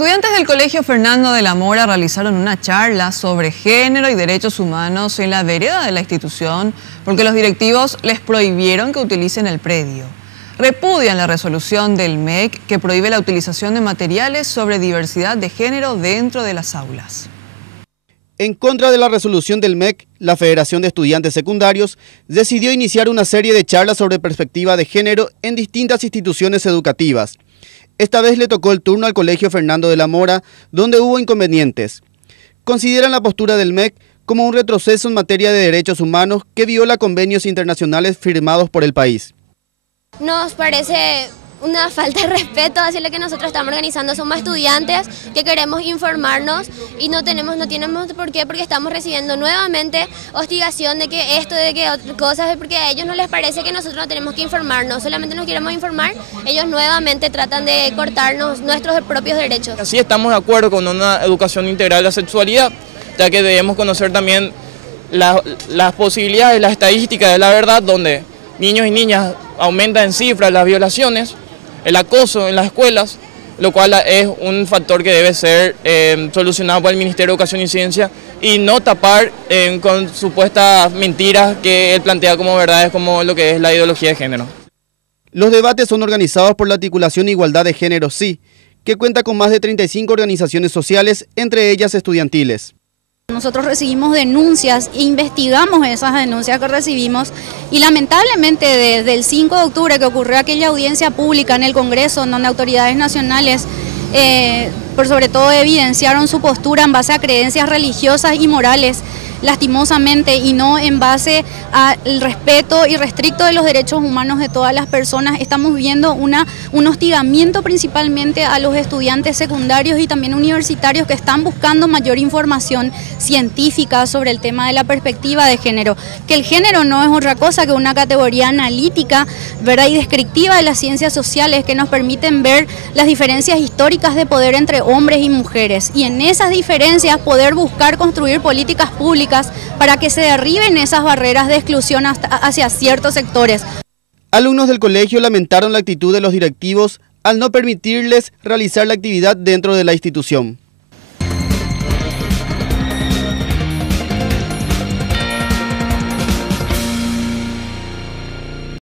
Estudiantes del Colegio Fernando de la Mora realizaron una charla sobre género y derechos humanos en la vereda de la institución porque los directivos les prohibieron que utilicen el predio. Repudian la resolución del MEC que prohíbe la utilización de materiales sobre diversidad de género dentro de las aulas. En contra de la resolución del MEC, la Federación de Estudiantes Secundarios decidió iniciar una serie de charlas sobre perspectiva de género en distintas instituciones educativas. Esta vez le tocó el turno al Colegio Fernando de la Mora, donde hubo inconvenientes. Consideran la postura del MEC como un retroceso en materia de derechos humanos que viola convenios internacionales firmados por el país. Nos parece una falta de respeto hacia lo que nosotros estamos organizando. Somos estudiantes que queremos informarnos y no tenemos por qué, porque estamos recibiendo nuevamente hostigación de que esto, de que otras cosas, porque a ellos no les parece que nosotros no tenemos que informarnos, solamente nos queremos informar, ellos nuevamente tratan de cortarnos nuestros propios derechos. Así estamos de acuerdo con una educación integral de la sexualidad, ya que debemos conocer también las posibilidades, las estadísticas de la verdad, donde niños y niñas aumentan en cifras las violaciones, el acoso en las escuelas, lo cual es un factor que debe ser solucionado por el Ministerio de Educación y Ciencia y no tapar con supuestas mentiras que él plantea como verdades, como lo que es la ideología de género. Los debates son organizados por la Articulación Igualdad de Género, sí, que cuenta con más de 35 organizaciones sociales, entre ellas estudiantiles. Nosotros recibimos denuncias, investigamos esas denuncias que recibimos y lamentablemente desde el 5 de octubre que ocurrió aquella audiencia pública en el Congreso, en donde autoridades nacionales por sobre todo evidenciaron su postura en base a creencias religiosas y morales, lastimosamente, y no en base al respeto irrestricto de los derechos humanos de todas las personas. Estamos viendo un hostigamiento principalmente a los estudiantes secundarios y también universitarios que están buscando mayor información científica sobre el tema de la perspectiva de género, que el género no es otra cosa que una categoría analítica, ¿verdad?, y descriptiva de las ciencias sociales que nos permiten ver las diferencias históricas de poder entre hombres y mujeres, y en esas diferencias poder buscar construir políticas públicas para que se derriben esas barreras de exclusión hacia ciertos sectores. Alumnos del colegio lamentaron la actitud de los directivos al no permitirles realizar la actividad dentro de la institución.